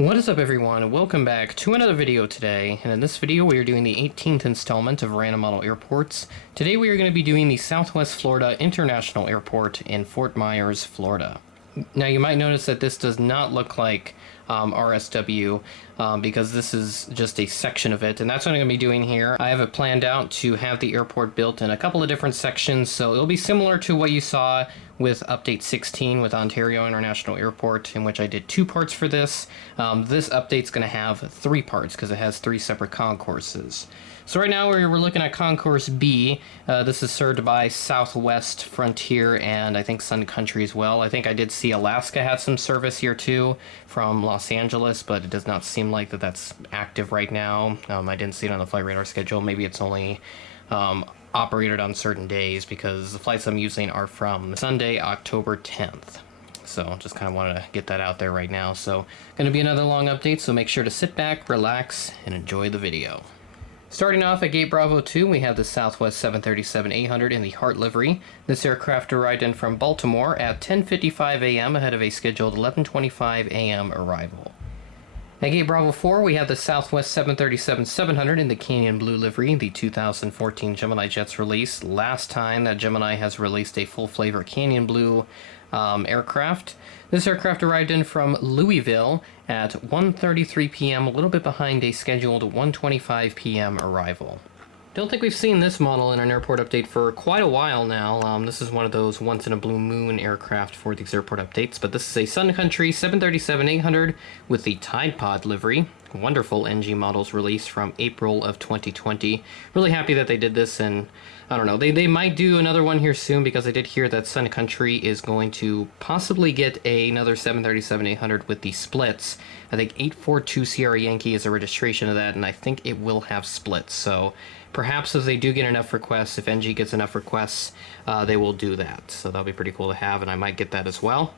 What is up, everyone? Welcome back to another video today, and in this video we are doing the 18th installment of Random Model Airports. Today we are going to be doing the Southwest Florida International Airport in Fort Myers, Florida. Now you might notice that this does not look like RSW because this is just a section of it, and that's what I'm going to be doing here. I have it planned out to have the airport built in a couple of different sections, so it'll be similar to what you saw with Update 16 with Ontario International Airport, in which I did 2 parts for this. This update's going to have 3 parts because it has 3 separate concourses. So right now we're looking at Concourse B. This is served by Southwest, Frontier, and I think Sun Country as well. I think I did see Alaska had some service here too from Los Angeles, but it does not seem like that's active right now. I didn't see it on the flight radar schedule. Maybe it's only operated on certain days because the flights I'm using are from Sunday, October 10th. So just kind of wanted to get that out there right now. So going to be another long update, so make sure to sit back, relax, and enjoy the video. Starting off at Gate Bravo 2, we have the Southwest 737-800 in the Heart livery. This aircraft arrived in from Baltimore at 10:55 a.m. ahead of a scheduled 11:25 a.m. arrival. At Gate Bravo 4, we have the Southwest 737-700 in the Canyon Blue livery, the 2014 Gemini Jets release. Last time that Gemini has released a full-flavor Canyon Blue aircraft. This aircraft arrived in from Louisville at 1:33 p.m., a little bit behind a scheduled 1:25 p.m. arrival. Don't think we've seen this model in an airport update for quite a while now. This is one of those once-in-a-blue-moon aircraft for these airport updates, but this is a Sun Country 737-800 with the Tide Pod livery. Wonderful NG models released from April of 2020. Really happy that they did this, and I don't know, they might do another one here soon because I did hear that Sun Country is going to possibly get another 737-800 with the splits. I think 842 Sierra Yankee is a registration of that, and I think it will have splits. So perhaps if they do get enough requests, if NG gets enough requests, they will do that. So that'll be pretty cool to have, and I might get that as well.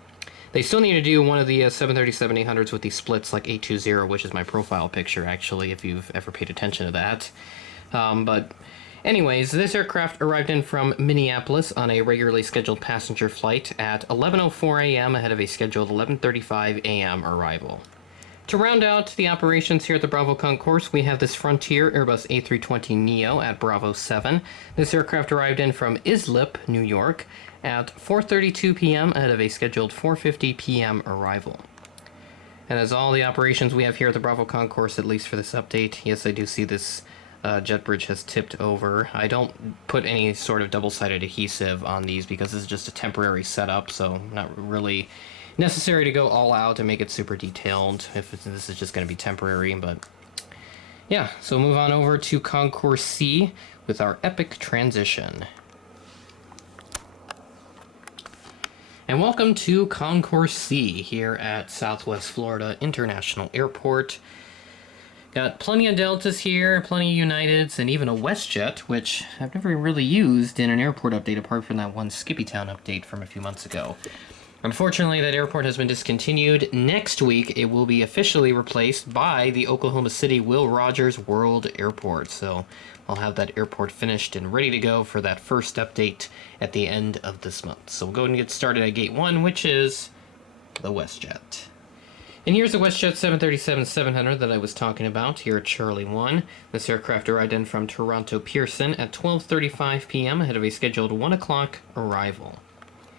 They still need to do one of the 737-800s with the splits like 820, which is my profile picture, actually, if you've ever paid attention to that. But anyways, this aircraft arrived in from Minneapolis on a regularly scheduled passenger flight at 11:04 a.m. ahead of a scheduled 11:35 a.m. arrival. To round out the operations here at the Bravo Concourse, we have this Frontier Airbus A320neo at Bravo 7. This aircraft arrived in from Islip, New York at 4:32 p.m. ahead of a scheduled 4:50 p.m. arrival. And as all the operations we have here at the Bravo Concourse, at least for this update, yes, I do see this jet bridge has tipped over. I don't put any sort of double-sided adhesive on these because this is just a temporary setup, so not really necessary to go all out and make it super detailed if this is just going to be temporary. But yeah, so move on over to Concourse C with our epic transition. And welcome to Concourse C here at Southwest Florida International Airport. Got plenty of Deltas here, plenty of Uniteds, and even a WestJet, which I've never really used in an airport update apart from that one Skippytown update from a few months ago. Unfortunately, that airport has been discontinued. Next week, it will be officially replaced by the Oklahoma City Will Rogers World Airport. So I'll have that airport finished and ready to go for that first update at the end of this month. So we'll go and get started at Gate 1, which is the WestJet. And here's the WestJet 737-700 that I was talking about here at Charlie 1. This aircraft arrived in from Toronto Pearson at 12:35 p.m. ahead of a scheduled 1 o'clock arrival.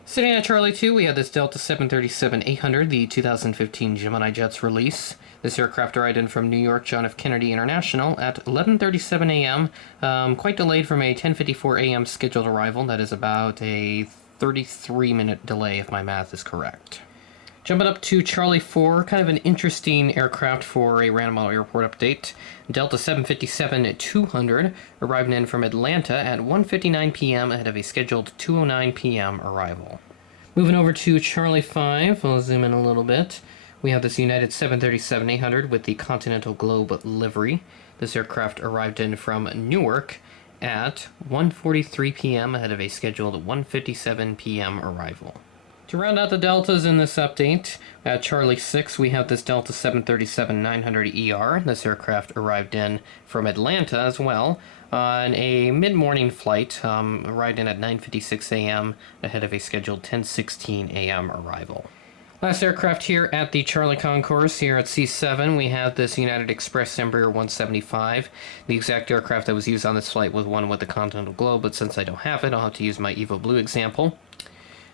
Sitting at Charlie 2, we have this Delta 737-800, the 2015 Gemini Jets release. This aircraft arrived in from New York John F. Kennedy International at 11:37 a.m., quite delayed from a 10:54 a.m. scheduled arrival. That is about a 33-minute delay if my math is correct. Jumping up to Charlie 4, kind of an interesting aircraft for a Random Model Airport update. Delta 757-200 arriving in from Atlanta at 1:59 p.m. ahead of a scheduled 2:09 p.m. arrival. Moving over to Charlie 5, I'll zoom in a little bit. We have this United 737-800 with the Continental Globe livery. This aircraft arrived in from Newark at 1:43 p.m. ahead of a scheduled 1:57 p.m. arrival. To round out the Deltas in this update, at Charlie 6, we have this Delta 737-900ER. This aircraft arrived in from Atlanta as well on a mid-morning flight, arrived in at 9:56 a.m. ahead of a scheduled 10:16 a.m. arrival. Last aircraft here at the Charlie Concourse here at C7, we have this United Express Embraer 175. The exact aircraft that was used on this flight was one with the Continental Globe, but since I don't have it, I'll have to use my Evo Blue example.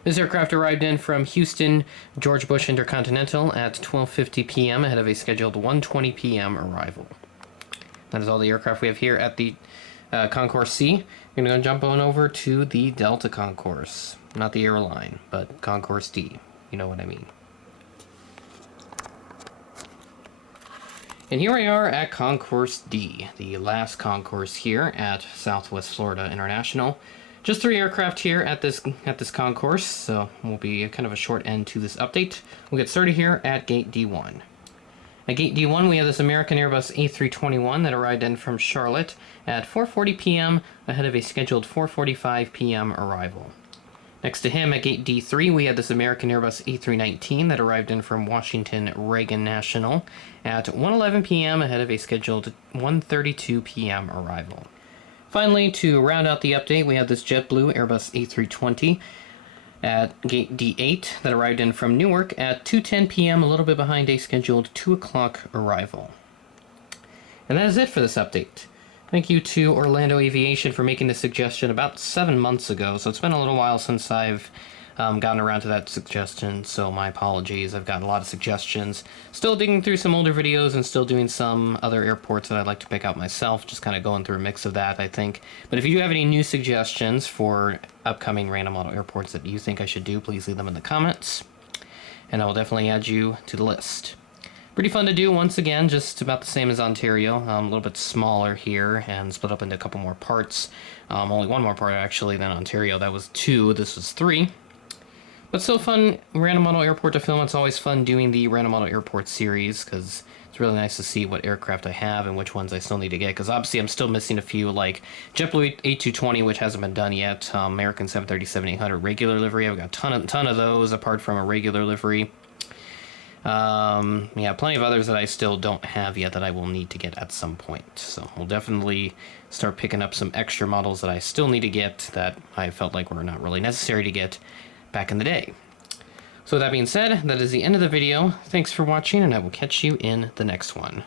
This aircraft arrived in from Houston George Bush Intercontinental at 12:50 p.m. ahead of a scheduled 1:20 p.m. arrival. That is all the aircraft we have here at the Concourse C. We're going to jump on over to the Delta Concourse. Not the airline, but Concourse D. You know what I mean. And here we are at Concourse D, the last concourse here at Southwest Florida International. Just 3 aircraft here at this concourse, so will be kind of a short end to this update. We'll get started here at Gate D1. At Gate D1, we have this American Airbus A321 that arrived in from Charlotte at 4:40 p.m. ahead of a scheduled 4:45 p.m. arrival. Next to him, at Gate D3, we had this American Airbus A319 that arrived in from Washington Reagan National at 1:11 p.m. ahead of a scheduled 1:32 p.m. arrival. Finally, to round out the update, we have this JetBlue Airbus A320 at Gate D8 that arrived in from Newark at 2:10 p.m., a little bit behind a scheduled 2 o'clock arrival. And that is it for this update. Thank you to Orlando Aviation for making this suggestion about 7 months ago, so it's been a little while since I've gotten around to that suggestion, so my apologies. I've gotten a lot of suggestions. Still digging through some older videos and still doing some other airports that I'd like to pick out myself, just kind of going through a mix of that, I think. But if you do have any new suggestions for upcoming random model airports that you think I should do, please leave them in the comments, and I will definitely add you to the list. Pretty fun to do, once again, just about the same as Ontario. A little bit smaller here and split up into a couple more parts. Only one more part, actually, than Ontario. That was 2, this was 3. But still fun random model airport to film. It's always fun doing the random model airport series, because it's really nice to see what aircraft I have and which ones I still need to get, because obviously I'm still missing a few, like JetBlue A220, which hasn't been done yet, American 737-800 regular livery. I've got a ton of those, apart from a regular livery. Yeah, plenty of others that I still don't have yet that I will need to get at some point. So we'll definitely start picking up some extra models that I still need to get that I felt like were not really necessary to get back in the day. So with that being said, that is the end of the video. Thanks for watching, and I will catch you in the next one.